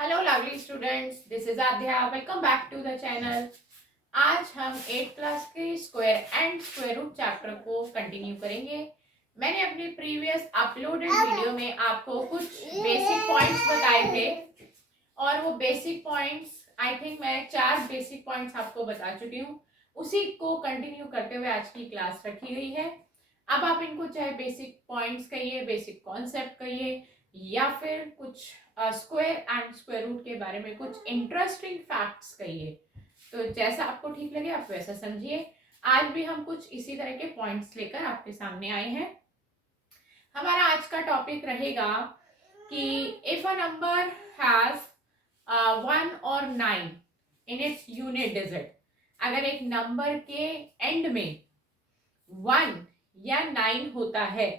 Hello lovely students, this is Adhya. Welcome back to the channel. आज हम 8th class के square and square root chapter को continue करेंगे। मैंने अपनी प्रीवियस अपलोडेड वीडियो में आपको कुछ बेसिक पॉइंट्स बताए थे और वो बेसिक पॉइंट्स आई थिंक मैं 4 बेसिक पॉइंट्स आपको बता चुकी हूँ। उसी को कंटिन्यू करते हुए आज की क्लास रखी गई है। अब आप इनको चाहे बेसिक पॉइंट्स कहिए, बेसिक कॉन्सेप्ट कहिए, या फिर कुछ स्क्वायर एंड स्क्वायर रूट के बारे में कुछ इंटरेस्टिंग फैक्ट्स कहिए, तो जैसा आपको ठीक लगे आप वैसा समझिए। आज भी हम कुछ इसी तरह के पॉइंट्स लेकर आपके सामने आए हैं। हमारा आज का टॉपिक रहेगा कि इफ अ नंबर हैज 1 और 9 इन इट्स यूनिट डिजिट, अगर एक नंबर के एंड में 1 या 9 होता है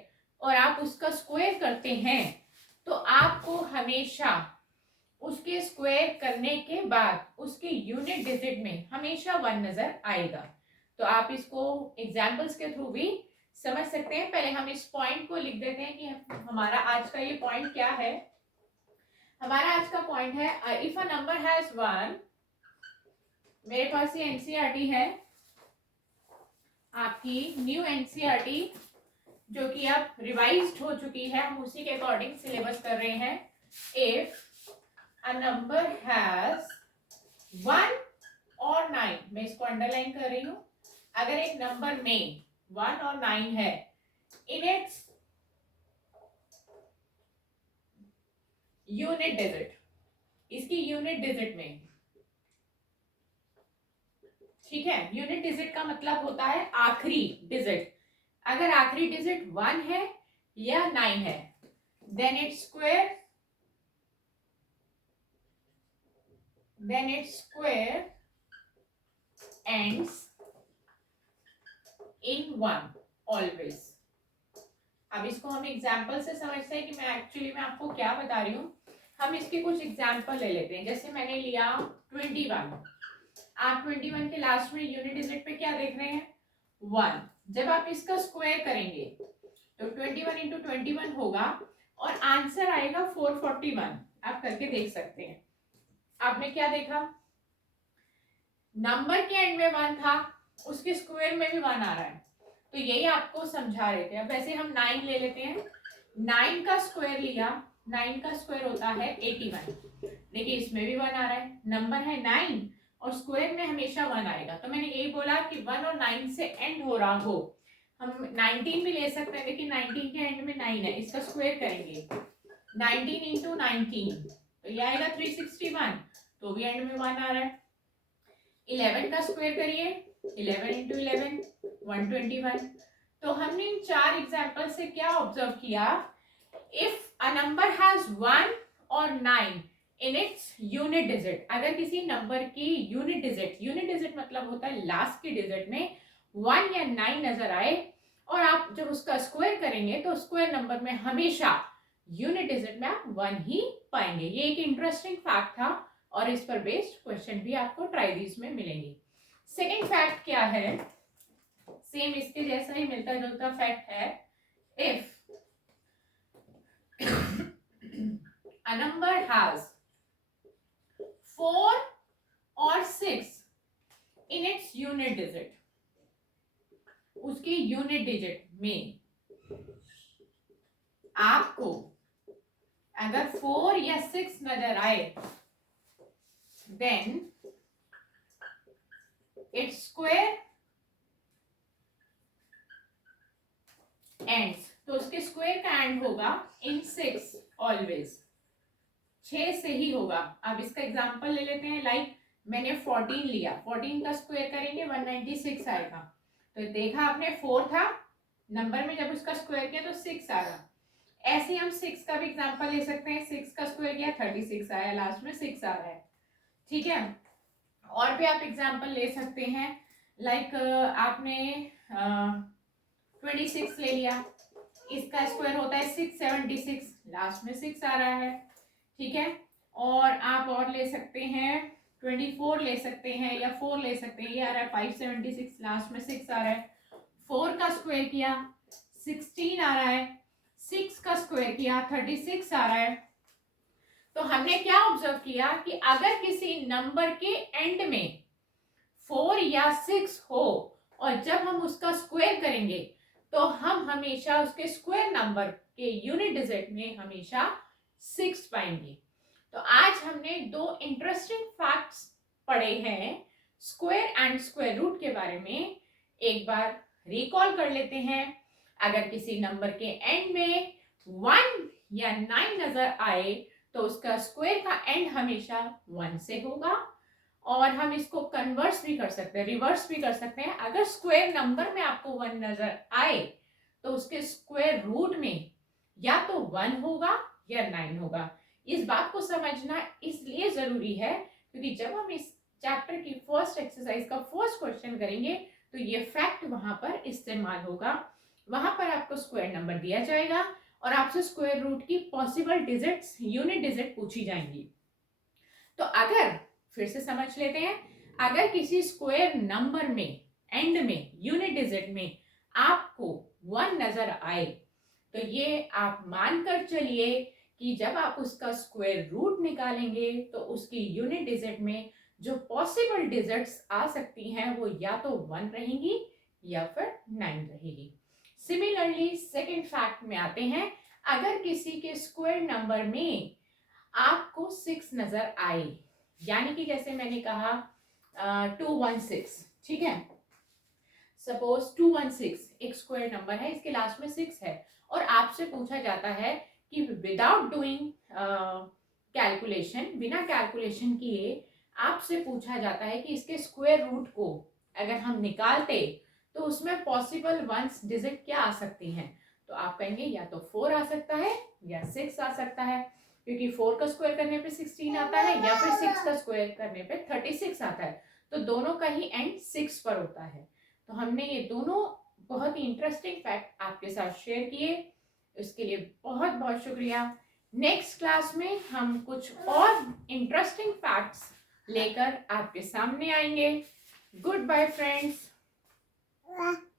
और आप उसका स्क्वायर करते हैं तो आपको हमेशा उसके स्क्वायर करने के बाद उसके यूनिट डिजिट में हमेशा 1 नजर आएगा। तो आप इसको एग्जांपल्स के थ्रू भी समझ सकते हैं। पहले हम इस पॉइंट को लिख देते हैं कि हमारा आज का ये पॉइंट क्या है। हमारा आज का पॉइंट है इफ अ नंबर हैज 1, मेरे पास ये एनसीईआरटी है, आपकी न्यू एनसीईआरटी जो कि अब रिवाइज्ड हो चुकी है, हम उसी के अकॉर्डिंग सिलेबस कर रहे हैं। इफ अ नंबर हैज 1 और 9, मैं इसको अंडरलाइन कर रही हूं, अगर एक नंबर में 1 और 9 है इन इट्स यूनिट डिजिट, इसकी यूनिट डिजिट में, ठीक है, यूनिट डिजिट का मतलब होता है आखिरी डिजिट। अगर आखिरी डिजिट 1 है या 9 है then its square ends in 1 always। अब इसको हम एग्जाम्पल से समझते हैं कि मैं एक्चुअली में आपको क्या बता रही हूँ। हम इसके कुछ एग्जाम्पल ले लेते हैं। जैसे मैंने लिया 21, आप 21 के लास्ट में यूनिट डिजिट पे क्या देख रहे हैं 1। जब आप इसका स्क्वायर करेंगे तो 21 इंटू 21 होगा और आंसर आएगा 441। आप करके देख सकते हैं। आपने क्या देखा, नंबर के एंड में 1 था, उसके स्क्वायर में भी 1 आ रहा है, तो यही आपको समझा रहे थे। अब वैसे हम 9 ले लेते हैं, 9 का स्क्वायर लिया, 9 का स्क्वायर होता है 81। देखिए इसमें भी 1 आ रहा है, नंबर है 9 और स्क्वायर में हमेशा 1 आएगा। तो मैंने यही बोला कि 1 और 9 से एंड हो रहा हो। हम 19 भी ले सकते हैं, देखिए 19 के एंड में 9 है, इसका स्क्वायर करेंगे 19 इंटू 19 तो ये आएगा 361, तो भी एंड में 1 आ रहा है। 11 का स्क्वायर करिए, 11 इंटू 11 121। तो हमने इन 4 एग्जाम्पल से क्या ऑब्जर्व किया, इफ अ नंबर हैज 1 और 9 इन इट्स यूनिट डिजिट, अगर किसी नंबर की यूनिट डिजिट मतलब होता है लास्ट की डिजिट में 1 या 9 नजर आए और आप जब उसका स्क्वायर करेंगे तो स्क्वायर नंबर में हमेशा यूनिट डिजिट में आप 1 ही पाएंगे। ये एक इंटरेस्टिंग फैक्ट था और इस पर बेस्ड क्वेश्चन भी आपको ट्राइडीज में मिलेंगे। सेकेंड फैक्ट क्या है, सेम इसके जैसा ही मिलता जुलता फैक्ट है, इफ a number has 4 और 6 in its unit digit, उसकी यूनिट डिजिट में आपको अगर 4 या 6 नजर आए then its square ends, तो उसके स्क्वायर का एंड होगा इन 6 ऑलवेज, 6 से ही होगा। अब इसका एग्जांपल ले लेते हैं, लाइक मैंने 14 लिया, 14 का स्क्वायर करेंगे 196 आएगा। तो देखा आपने 4 था नंबर में, जब उसका स्क्वायर किया तो 6 आएगा। ऐसे हम 6 का भी एग्जांपल ले सकते हैं, 6 का स्क्वायर किया 36 आया, लास्ट में 6 आ रहा है, ठीक है। और भी आप एग्जांपल ले सकते हैं, लाइक आपने 26 ले लिया, इसका स्क्वायर होता है 676, लास्ट में 6 आ रहा है, ठीक है। और आप और ले सकते हैं 24 ले सकते हैं या 4 ले सकते हैं, ये आ रहा है 576, लास्ट में 6 आ रहा है। 4 का स्क्वायर किया 16 आ रहा है, 6 का स्क्वायर किया 36 आ रहा है। तो हमने क्या ऑब्जर्व किया कि अगर किसी नंबर के एंड में 4 या 6 हो और जब हम उसका स्क्वायर करेंगे तो हम हमेशा उसके स्क्वायर नंबर के यूनिट डिजिट में हमेशा 6 पाएंगे। तो आज हमने दो इंटरेस्टिंग फैक्ट्स पढ़े हैं स्क्वायर एंड स्क्वायर रूट के बारे में। एक बार रिकॉल कर लेते हैं। अगर किसी नंबर के एंड में 1 या 9 नजर आए तो उसका स्क्वायर का एंड हमेशा 1 से होगा। और हम इसको कन्वर्स भी कर सकते हैं, रिवर्स भी कर सकते हैं। अगर स्क्वायर नंबर में आपको 1 नजर आए तो उसके स्क्वायर रूट में या तो 1 होगा या 9 होगा। इस बात को समझना इसलिए जरूरी है क्योंकि जब हम इस चैप्टर की फर्स्ट एक्सरसाइज का फर्स्ट क्वेश्चन करेंगे तो ये फैक्ट वहां पर इस्तेमाल होगा। वहां पर आपको स्क्वायर नंबर दिया जाएगा और आपसे स्क्वायर रूट की पॉसिबल डिजिट्स, यूनिट डिजिट पूछी जाएंगी। तो अगर फिर से समझ लेते हैं, अगर किसी स्क्वायर नंबर में एंड में यूनिट डिजिट में आपको 1 नजर आए तो ये आप मानकर चलिए कि जब आप उसका स्क्वायर रूट निकालेंगे तो उसकी यूनिट डिजिट में जो पॉसिबल डिजिट्स आ सकती हैं वो या तो 1 रहेंगी या फिर 9 रहेगी। सिमिलरली सेकेंड फैक्ट में आते हैं। अगर किसी के स्क्वायर नंबर में आपको 6 नजर आए, यानी कि जैसे मैंने कहा 216, ठीक है, सपोज 216 एक स्क्वायर नंबर है, इसके लास्ट में 6 है और आपसे पूछा जाता है कि विदाउट डूइंग कैलकुलेशन, बिना कैलकुलेशन किए आपसे पूछा जाता है कि इसके स्क्वायर रूट को अगर हम निकालते तो उसमें पॉसिबल वंस डिजिट क्या आ सकती हैं। तो आप कहेंगे या तो 4 आ सकता है या 6 आ सकता है, क्योंकि 4 का स्क्वायर करने पे 16 आता है या फिर 6 का स्क्वायर करने पे 36 आता है। तो दोनों का ही एंड 6 पर होता है। तो हमने ये दोनों बहुत ही इंटरेस्टिंग फैक्ट आपके साथ शेयर किए, इसके लिए बहुत बहुत शुक्रिया। नेक्स्ट क्लास में हम कुछ और इंटरेस्टिंग फैक्ट्स लेकर आपके सामने आएंगे। Goodbye friends.